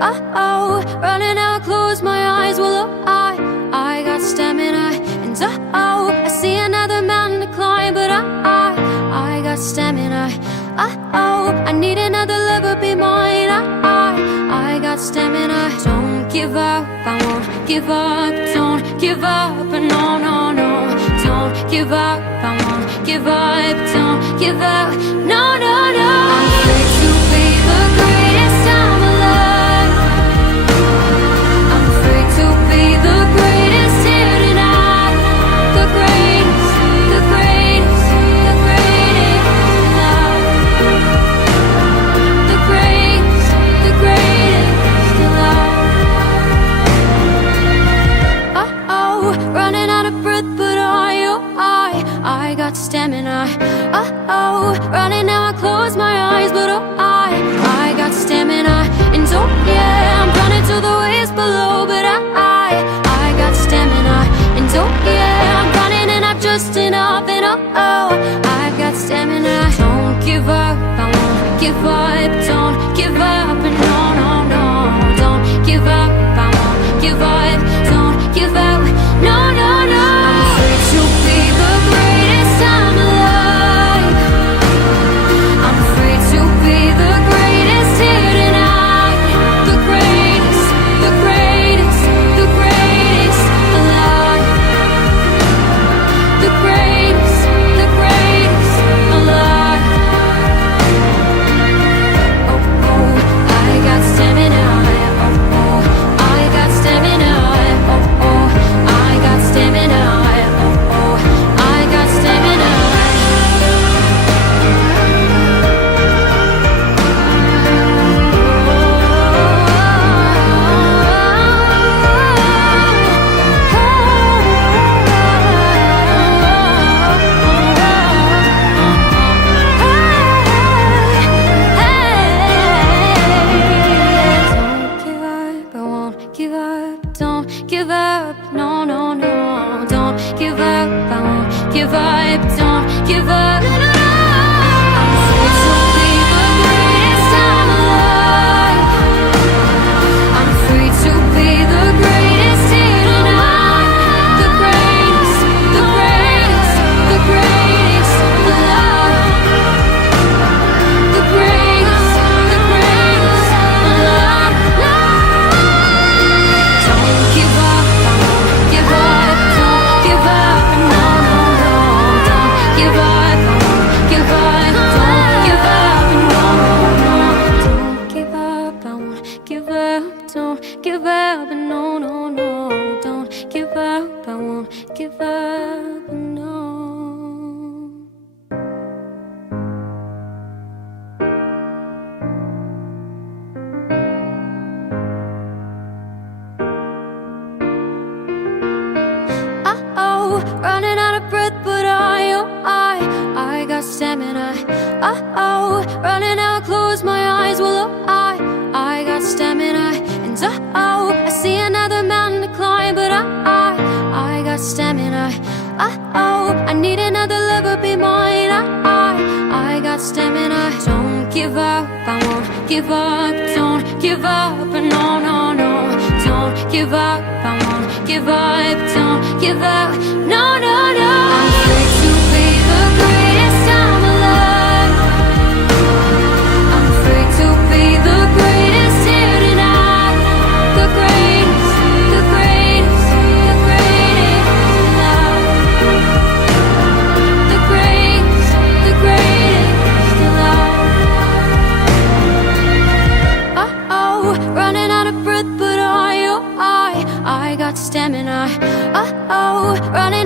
oh, running out, close my eyes. Well, oh, I got stamina. And oh, I see another mountain to climb, but I got stamina. Oh, I need another lover, be mine. I got stamina. Don't give up, I won't give up. Don't give up, no, no, no. Don't give up, I won't give up. Don't give up, no, no, no. I'm free to be the greatest I'm alive. I'm free to be the greatest here tonight. The greatest, the greatest, the greatest love. The greatest, the greatest love. Oh, running out of breath, but I got stamina. Oh, running now, I close my eyes, but oh, I got stamina. And oh yeah, I'm running to the waves below, but I got stamina. And oh yeah, I'm running and I'm just enough, and oh, I've got stamina. Don't give up, I won't give up. Don't give up, no, no, no. Don't give up, I won't give up. Don't give up, no, no, no. I'm free to be the greatest I'm alive. I'm free to be the greatest here tonight. The greatest, the greatest, the greatest alive. The greatest, the greatest alive. Oh, oh, I got stamina. Oh, oh, I got stamina. Oh, oh, I got stamina. Oh, oh, I got stamina. Don't give up, no, no, no. Don't give up, I won't give up. Don't give up, no, no, no. I'm free to be the greatest I'm alive. I'm free to be the greatest here tonight. The greatest, the greatest, the greatest alive. The greatest, the greatest alive. Don't give up, I won't give up. Don't give up, no, no, no. Don't give up, I won't give up. Don't give up, no, no, no. Don't give up, I won't give up. Don't give up, no, no, no. Don't give up, I won't give up, no. Oh, running out of breath, but I got stamina. Oh, running out, close my eyes. Well, oh, I got stamina. And oh, I see another mountain to climb, but I got stamina. Oh, I need another lover, be mine. I got stamina. Don't give up, I won't give up. Don't give up, no, no, no. Don't give up, I won't give up. Don't give up, no, no, no. I'm free to be the greatest I'm alive. I'm free to be the greatest here tonight. The greatest, the greatest, the greatest love. The greatest, the greatest love. Oh, running out of breath, but I got stamina. Oh, running